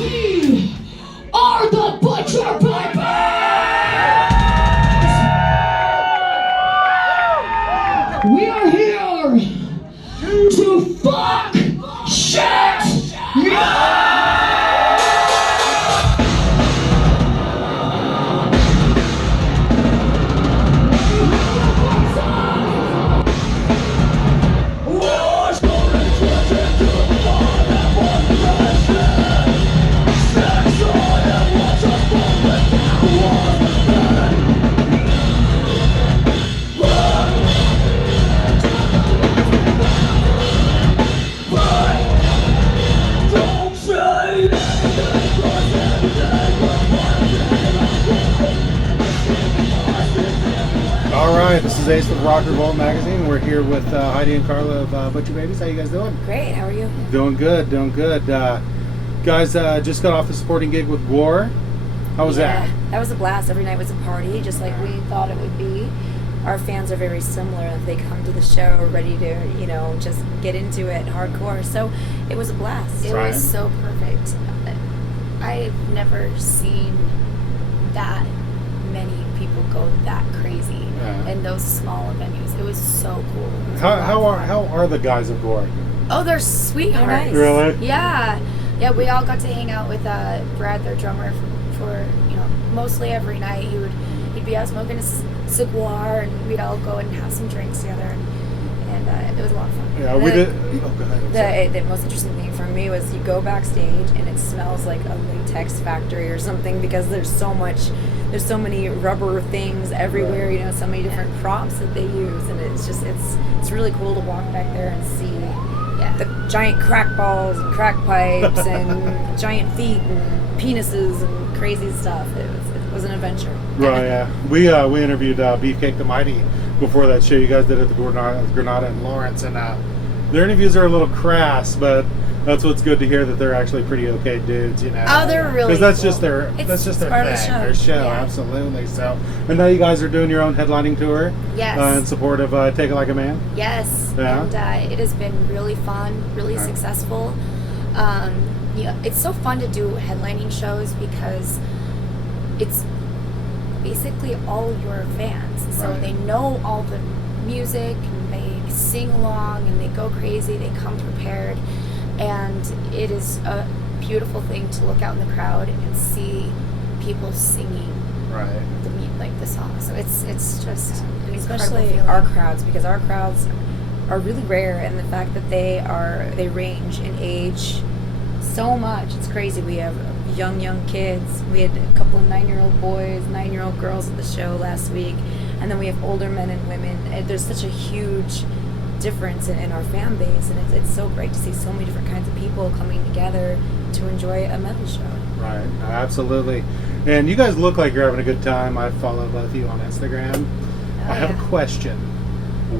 We are the Butcher Pipers! We are here to fuck shit! Yeah! This is Ace with RockRevolt magazine. We're here with Heidi and Carla of Butcher Babies. How you guys doing? Great. How are you? Doing good. Guys, just got off the sporting gig with GWAR. How was that? That was a blast. Every night was a party, just like we thought it would be. Our fans are very similar. They come to the show ready to, just get into it hardcore. So it was a blast. It was so perfect. I've never seen that many people go that crazy in those smaller venues. It was so cool. How are the guys of GWAR? Oh, they're sweethearts. Nice. Really? Yeah. We all got to hang out with Brad, their drummer, for mostly every night. He'd be out smoking a cigar, and we'd all go and have some drinks together, and it was a lot of fun. Yeah, we did. Oh, go ahead. The most interesting thing for me was you go backstage and it smells like a latex factory or something, because there's so many rubber things everywhere, so many different props that they use, and it's really cool to walk back there and see the giant crack balls and crack pipes and giant feet and penises and crazy stuff. It was an adventure. Right, yeah. We interviewed Beefcake the Mighty before that show you guys did at the Granada in Lawrence, and their interviews are a little crass, but that's what's good to hear, that they're actually pretty okay dudes, Oh, they're really because that's cool. just their It's that's just their part of the thing, show. their show, Yeah. absolutely. So, and now you guys are doing your own headlining tour, Yes. in support of Take It Like a Man. Yes, Yeah. and it has been really fun, really successful. It's so fun to do headlining shows because it's basically all your fans. So they know all the music, and they sing along, and they go crazy, they come prepared. And it is a beautiful thing to look out in the crowd and see people singing the song. So it's just an Especially incredible feeling. our crowds, because our crowds are really rare, and the fact that they range in age so much. It's crazy. We have young kids. We had a couple of 9-year-old boys, 9-year-old girls at the show last week, and then we have older men and women. And there's such a huge difference in our fan base, and it's so great to see so many different kinds of people coming together to enjoy a metal show. Right, absolutely. And you guys look like you're having a good time. I follow both of you on Instagram. I have a question.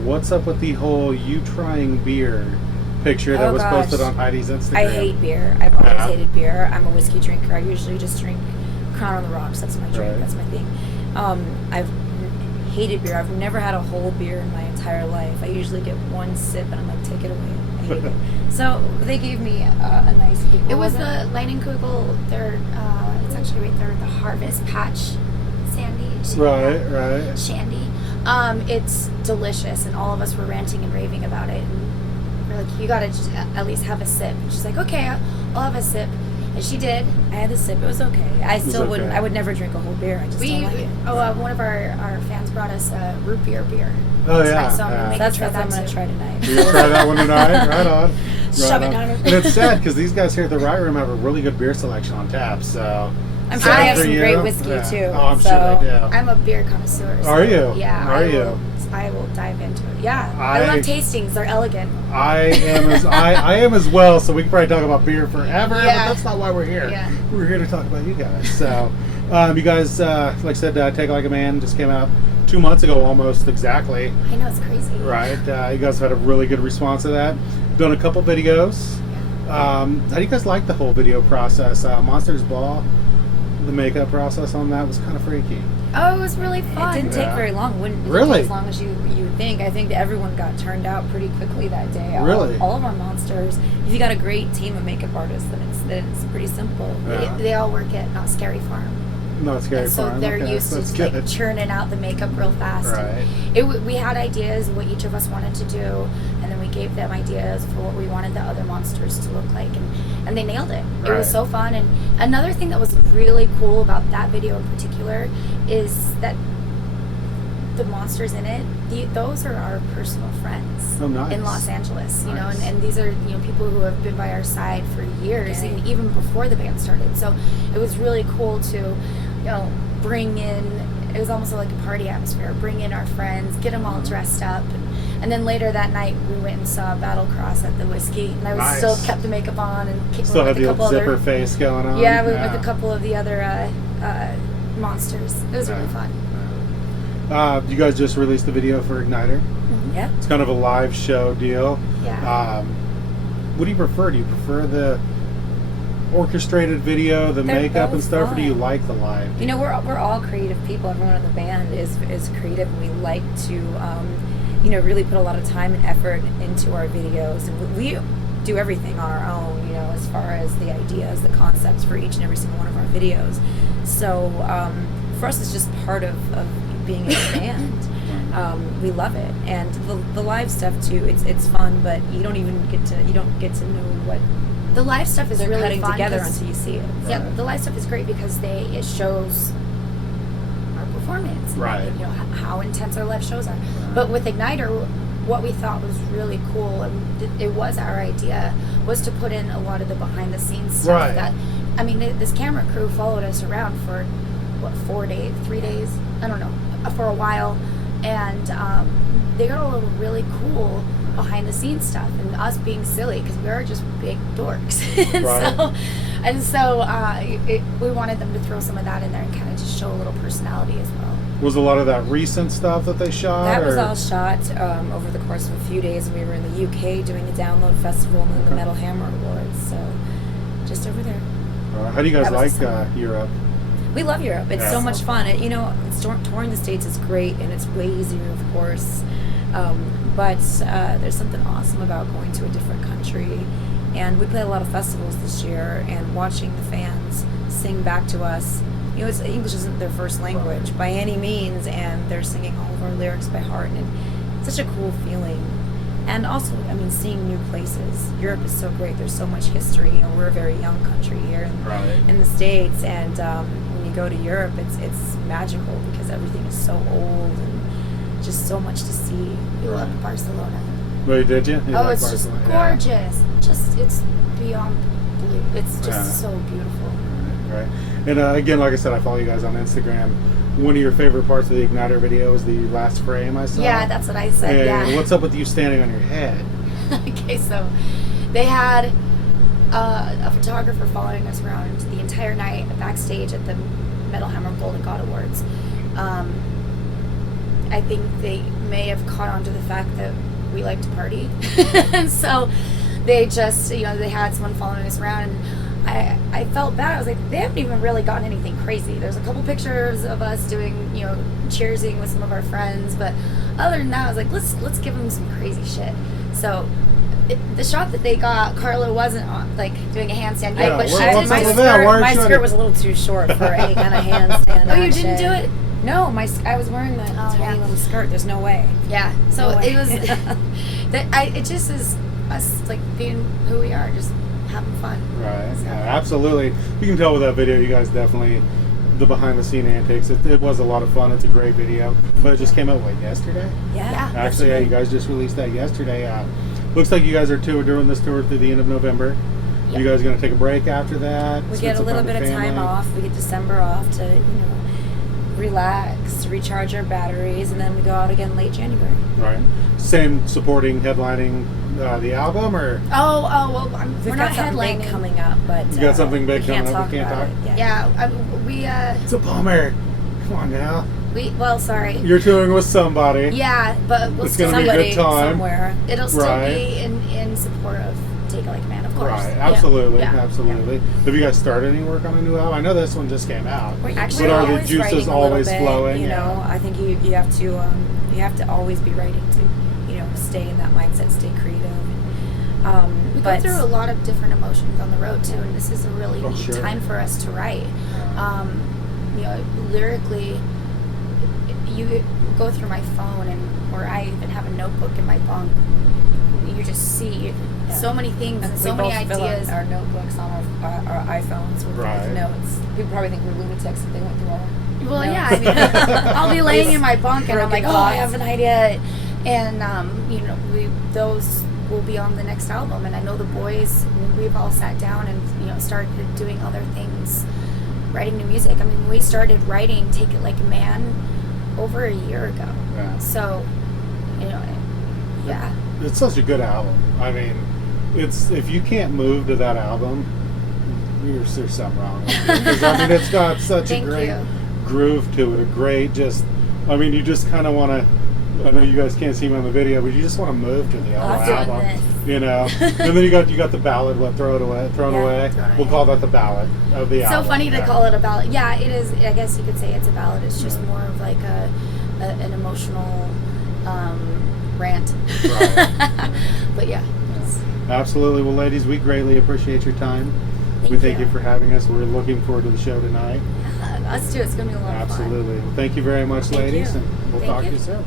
What's up with the whole you trying beer picture that was posted on Heidi's Instagram? I hate beer. I've always hated beer. I'm a whiskey drinker. I usually just drink Crown on the Rocks. That's my drink. That's my thing. I've hated beer. I've never had a whole beer in my entire life. I usually get one sip and I'm like, take it away. I hate it. So they gave me a nice beer. It was the Leinenkugel. It's actually right there, the Harvest Patch Sandy. Right. Shandy. It's delicious, and all of us were ranting and raving about it. And we're like, you gotta just at least have a sip. And she's like, okay, I'll have a sip. And she did. I had a sip. It was okay. I still wouldn't. I would never drink a whole beer. I just don't like it. One of our fans brought us a root beer. Oh, yeah. Nice, so That's what I'm going to try tonight. You try that one tonight? Right on. Shove it down her. And it's sad because these guys here at the Right Room have a really good beer selection on tap. So I'm sure they have some great whiskey too. Oh, I'm sure they do. I'm a beer connoisseur. So Are you? Yeah. I will dive into it. Yeah. I love tastings. They're elegant. I am as well. So we can probably talk about beer forever, but that's not why we're here. Yeah. We're here to talk about you guys. So, you guys, like I said, Take It Like a Man just came out 2 months ago, almost exactly. I know, it's crazy. Right. You guys had a really good response to that. Done a couple videos. How do you guys like the whole video process? Monsters Ball, the makeup process on that was kind of freaky. Oh, it was really fun. It didn't take very long. Wouldn't Really? take as long as you would think. I think that everyone got turned out pretty quickly that day. Really? All of our monsters. If you got a great team of makeup artists, then it's pretty simple. Yeah. They all work at Not Scary Farm. Not Scary And so Farm. they're Okay, used that's to good. like churning out the makeup real fast. Right. And we had ideas of what each of us wanted to do, and then we gave them ideas for what we wanted the other monsters to look like, and they nailed it. It Right. was so fun. And another thing that was really cool about that video in particular is that the monsters in it, those are our personal friends Oh, nice. in Los Angeles, you know, Nice. and these are, you know, people who have been by our side for years, Yeah. and even before the band started. So it was really cool to, you know, bring in, it was almost like a party atmosphere, bring in our friends, get them all dressed up, and then later that night we went and saw Battle Cross at the Whiskey, and I was Nice. still kept the makeup on and Still had with the a old couple zipper other, face going on. yeah, with a couple of the other monsters. It was really Yeah. fun. You guys just released the video for Igniter. Yeah. It's kind of a live show deal. Yeah. What do you prefer? Do you prefer the orchestrated video, the They're makeup and both stuff, or do you fun. like the live? You know, we're all creative people. Everyone in the band is creative, and we like to, you know, really put a lot of time and effort into our videos. And we do everything on our own, you know, as far as the ideas, the concepts for each and every single one of our videos. So for us, it's just part of being in a band. We love it, and the live stuff too. It's fun, but you don't get to know what The live stuff is they're really cutting fun together 'cause- until you see it. Yeah, Right. the live stuff is great because it shows our performance. Right. You know, how intense our live shows are. But with Igniter, what we thought was really cool, and it was our idea, was to put in a lot of the behind the scenes stuff. Right. That, I mean, this camera crew followed us around for, 3 days? I don't know, for a while. And they got a little really cool behind the scenes stuff, and us being silly because we are just big dorks. and so we wanted them to throw some of that in there and kind of just show a little personality as well. Was a lot of that recent stuff that they shot? That was or- all shot over the course of a few days. We were in the UK doing a download festival and then the Okay. Metal Hammer Awards. So just over there. How do you guys That was like the summer. Europe? We love Europe. It's Yeah. so much fun. You know, touring the States is great, and it's way easier, of course. But there's something awesome about going to a different country. And we played a lot of festivals this year, and watching the fans sing back to us. You know, English isn't their first language by any means, and they're singing all of our lyrics by heart, and it's such a cool feeling. And also, I mean, seeing new places. Europe is so great. There's so much history. You know, we're a very young country here in the States, and when you go to Europe, it's magical because everything is so old and just so much to see. We loved Barcelona. Wait, did you? You Oh, like it's just Barcelona? Yeah. gorgeous. It's beyond blue. It's just Yeah. so beautiful. Right. And again, like I said, I follow you guys on Instagram. One of your favorite parts of the Igniter video is the last frame I saw. Yeah, that's what I said. And Yeah. what's up with you standing on your head? Okay, so they had a photographer following us around the entire night backstage at the Metal Hammer Golden God Awards. I think they may have caught on to the fact that we like to party. And so they just, you know, they had someone following us around, and I felt bad. I was like, they haven't even really gotten anything crazy. There's a couple pictures of us doing, you know, cheersing with some of our friends, but other than that, I was like, let's give them some crazy shit. So the shot that they got, Carla wasn't on, like doing a handstand yet, Yeah, but she what's did. up my with that? Why aren't my you on skirt it? was a little too short for any kind of handstand. Oh, you didn't action. do it? No, I was wearing that Oh, tiny yeah. little skirt. There's no way. Yeah. So No way. it was. It just is us like being who we are, just having fun. Right. So- Yeah, absolutely. You can tell with that video, you guys definitely, the behind the scene antics, it was a lot of fun. It's a great video. But it just came out, yesterday? Yeah. Actually, yeah, you guys just released that yesterday. Looks like you guys are doing this tour through the end of November. Yep. You guys going to take a break after that? We spend get a some little time bit of with time family? off. We get December off to, you know, relax, recharge our batteries, and then we go out again late January. Right. Same supporting, headlining the album, or? Oh well, we're We've not got something big headlining. coming up, but You got something big we can't coming up, talk we can't about talk? it yet. Yeah, It's a bummer. Come on now. well, sorry. You're touring with somebody. Yeah, but we'll It's still gonna be a Somebody good time. somewhere. it'll still Right. be in support of Take It Like a Man, of course. Right, Yeah. absolutely, Yeah. absolutely. Have you guys started any work on a new album? I know this one just came out. We're Actually, but are the always juices writing a always little bit, flowing? You know, I think you have to always be writing to, you know, stay in that mindset, stay creative. We But go through a lot of different emotions on the road too, and this is a really neat sure. time for us to write. You know, lyrically, you go through my phone, or I even have a notebook in my bunk. You just see so many things and so we many both fill ideas. our notebooks on our iPhones with Right. notes. People probably think we're lunatics if they went through our Well, notes. yeah, I mean, I'll be laying in my bunk and I'm like, Broken oh, I thoughts. have an idea, and you know, those will be on the next album. And I know the boys, we've all sat down and, you know, started doing other things, writing new music. I mean, we started writing Take It Like a Man over a year ago. Yeah. So, you know, yeah. It's such a good album. I mean, it's if you can't move to that album, there's something wrong with it. 'Cause, I mean, it's got such Thank a great you. groove to it. A great, just, I mean, you just kind of want to. I know you guys can't see me on the video, but you just want to move to the I'm doing album. this. You know, and then you got the ballad. What thrown away? Thrown Away. We'll call that the ballad of the album. So funny to yeah. call it a ballad. Yeah, it is. I guess you could say it's a ballad. It's just Yeah. more of like an emotional rant. Right. But yeah. Absolutely. Well, ladies, we greatly appreciate your time. We thank you for having us. We're looking forward to the show tonight. Us too. It's gonna be a lot of fun. Absolutely. Well, thank you very much, Thank ladies, you. and we'll Thank talk you. to you soon.